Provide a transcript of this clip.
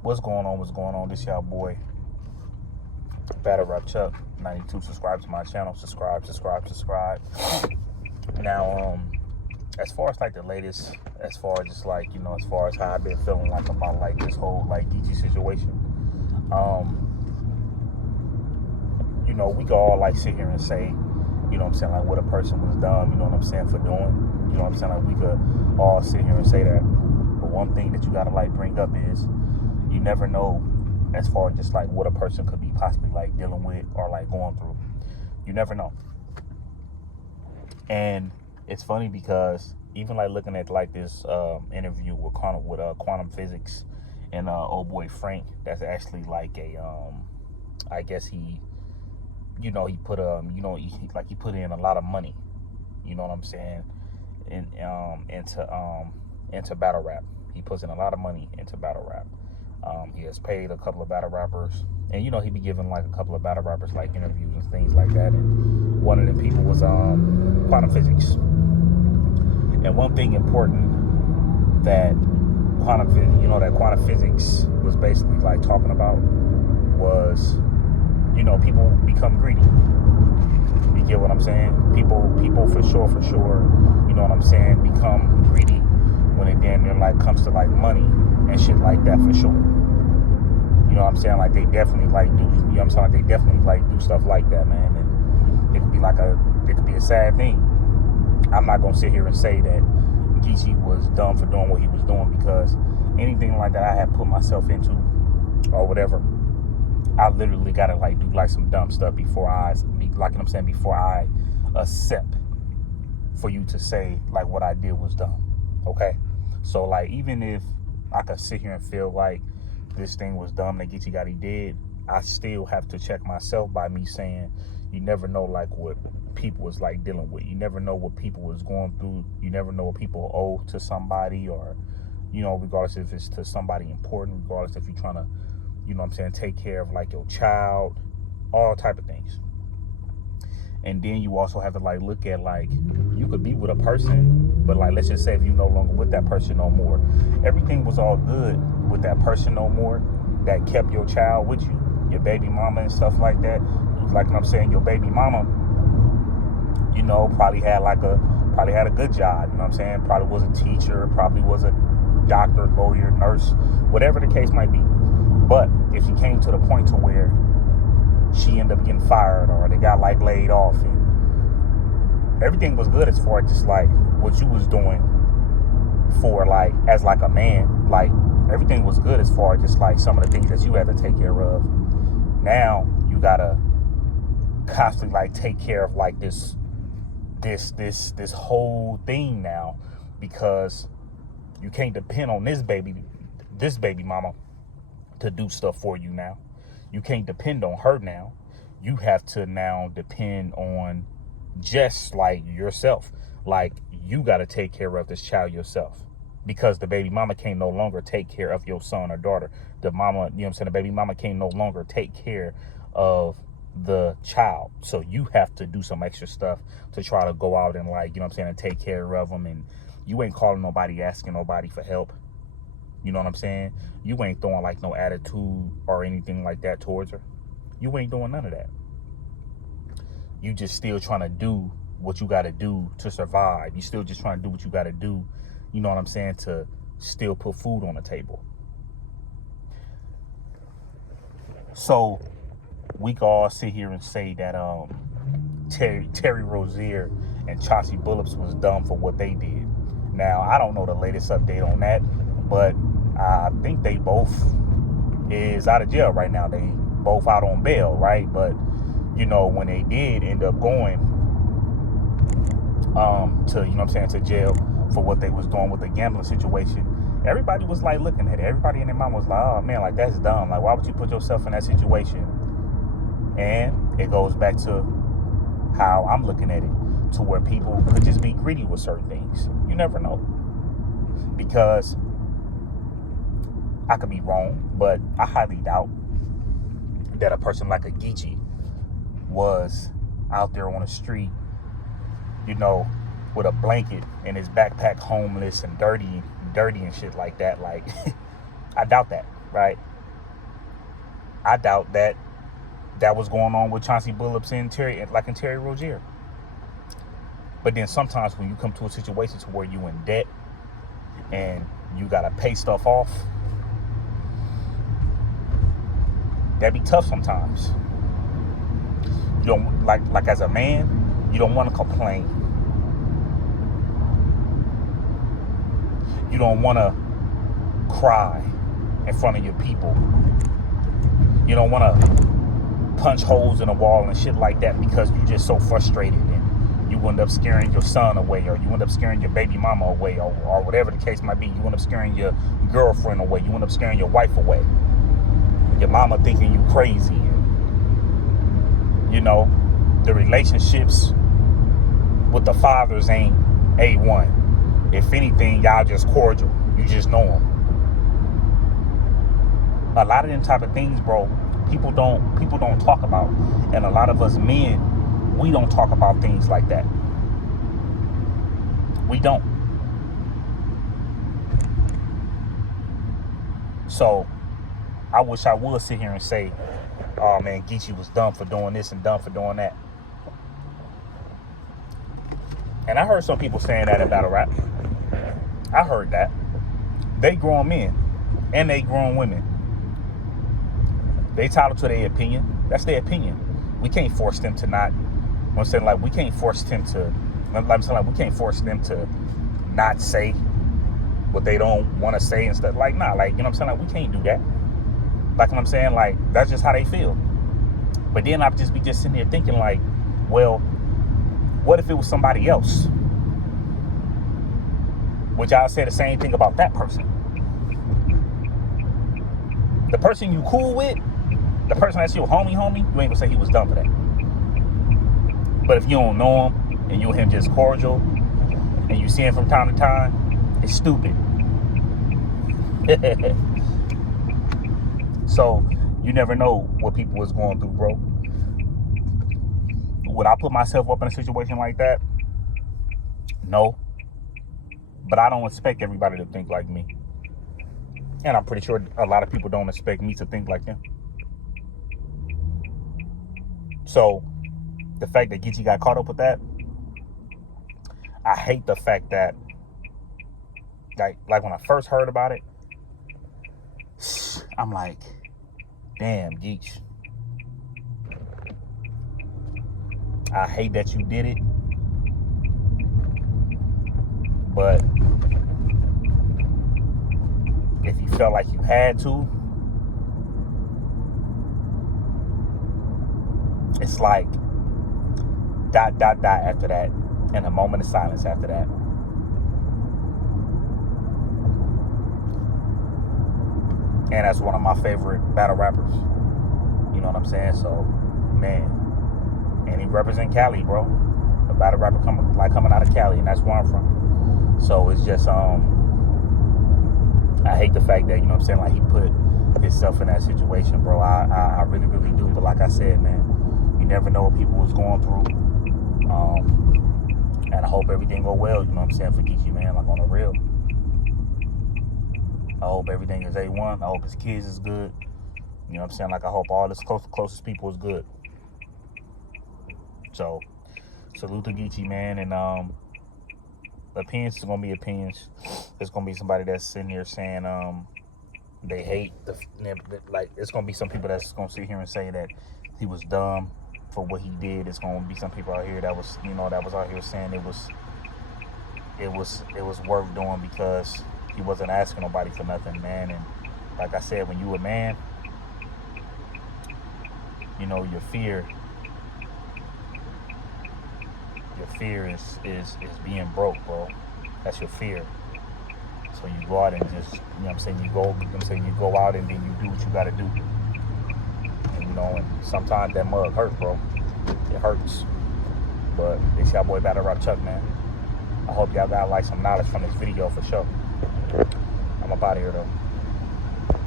What's going on? What's going on? This y'all boy, Battle Rap Chuck 92. Subscribe to my channel. Subscribe. Now, as far as like the latest, as far as just like, as far as how I've been feeling like about like this whole like geechi situation, we could all like sit here and say, like what a person was dumb, for doing, like we could all sit here and say that. But one thing that you gotta like bring up is you never know as far as just like what a person could be possibly like dealing with or like going through. You never know. And it's funny because even like looking at like this interview with quantum physics and old boy Frank, that's actually like a I guess he he put he put in a lot of money, into battle rap. He puts in a lot of money into battle rap. He has paid a couple of battle rappers, and he be giving like a couple of battle rappers like interviews and things like that. And one of the people was quantum physics. And one thing important that quantum physics was basically like talking about was, people become greedy. You get what I'm saying? People for sure, become greedy when it damn near like comes to like money and shit like that for sure. Like they definitely like do, they definitely like do stuff like that, man. And it could be a sad thing. I'm not gonna sit here and say that Geechi was dumb for doing what he was doing, because anything like that I have put myself into or whatever, I literally gotta like do like some dumb stuff before I accept for you to say like what I did was dumb. Okay? So like even if I could sit here and feel like this thing was dumb that Geechi Gotti did, I still have to check myself by me saying you never know like what people was like dealing with. You never know what people was going through. You never know what people owe to somebody, or regardless if it's to somebody important, regardless if you're trying to take care of like your child, all type of things. And then you also have to like look at like you could be with a person, but like let's just say if you no longer with that person no more, everything was all good with that person no more that kept your child with you, your baby mama and stuff like that. Like your baby mama, probably had a good job, probably was a teacher, probably was a doctor, lawyer, nurse, whatever the case might be. But if she came to the point to where she ended up getting fired or they got like laid off and everything was good as far as just like what you was doing for like as like a man, like everything was good as far as just like some of the things that you had to take care of. Now you gotta constantly like take care of like this whole thing now, because you can't depend on this baby mama to do stuff for you now. You can't depend on her now. You have to now depend on just like yourself. Like you got to take care of this child yourself, because the baby mama can't no longer take care of your son or daughter. The mama, the baby mama can't no longer take care of the child. So you have to do some extra stuff to try to go out and like, and take care of them. And you ain't calling nobody, asking nobody for help. You know what I'm saying? You ain't throwing like no attitude or anything like that towards her. You ain't doing none of that. You just still trying to do what you got to do to survive. You still just trying to do what you got to do, to still put food on the table. So we can all sit here and say that Terry Rozier and Chauncey Billups was dumb for what they did. Now, I don't know the latest update on that, but I think they both is out of jail right now. They both out on bail, right? But when they did end up going to jail for what they was doing with the gambling situation, everybody was like looking at it. Everybody in their mind was like, oh man, like that's dumb. Like why would you put yourself in that situation? And it goes back to how I'm looking at it, to where people could just be greedy with certain things. You never know, because I could be wrong, but I highly doubt that a person like a Geechi was out there on the street, with a blanket in his backpack, homeless and dirty and shit like that. Like, I doubt that, right? I doubt that was going on with Chauncey Billups and Terry Rozier. But then sometimes when you come to a situation to where you in debt and you gotta pay stuff off, that be tough sometimes. You don't like as a man, you don't want to complain. You don't want to cry in front of your people. You don't want to punch holes in the wall and shit like that because you're just so frustrated, and you end up scaring your son away, or you end up scaring your baby mama away, or whatever the case might be. You end up scaring your girlfriend away. You end up scaring your wife away. Your mama thinking you crazy. You know, the relationships with the fathers ain't A1. If anything, y'all just cordial. You just know them. A lot of them type of things, bro, people don't talk about. And a lot of us men, we don't talk about things like that. We don't. So I wish I would sit here and say, oh man, Geechi was dumb for doing this and dumb for doing that. And I heard some people saying that in battle rap. I heard that. They grown men and they grown women. They entitled to their opinion. That's their opinion. We can't force them to not. I'm saying, like, we can't force them to. I'm saying, like, we can't force them to not say what they don't want to say and stuff. Like, nah, like, you know what I'm saying? Like, we can't do that. Like what I'm saying, like, that's just how they feel. But then I'd just be sitting here thinking, like, well, what if it was somebody else? Would y'all say the same thing about that person? The person you cool with, the person that's your homie, you ain't gonna say he was dumb for that. But if you don't know him and you and him just cordial and you see him from time to time, it's stupid. So you never know what people is going through, bro. Would I put myself up in a situation like that? No. But I don't expect everybody to think like me. And I'm pretty sure a lot of people don't expect me to think like them. So the fact that Geechi got caught up with that, I hate the fact that, like when I first heard about it, I'm like, damn, Geech. I hate that you did it. But if you felt like you had to, it's like ... after that, and a moment of silence after that. And that's one of my favorite battle rappers. You know what I'm saying? So, man. And he represent Cali, bro. A battle rapper coming out of Cali, and that's where I'm from. So it's just I hate the fact that, you know what I'm saying, like, he put himself in that situation, bro. I really, really do. But like I said, man, you never know what people was going through. And I hope everything go well, you know what I'm saying, for Geechi, man, like, on the real. I hope everything is A1. I hope his kids is good. You know what I'm saying? Like, I hope all his closest people is good. So, salute to Geechi, man. And opinions is gonna be opinions. There's gonna be somebody that's sitting here saying they hate like, it's gonna be some people that's gonna sit here and say that he was dumb for what he did. It's gonna be some people out here that was, you know, that was out here saying it was worth doing because he wasn't asking nobody for nothing, man. And like I said, when you a man, you know, your fear is being broke, bro. That's your fear. So you go out and just, you know what I'm saying, you go out and then you do what you gotta do. And, you know, and sometimes that mug hurts, bro. It hurts. But it's your boy Battle Rap Chuck, man. I hope y'all got like some knowledge from this video for sure. I'm up out of here though.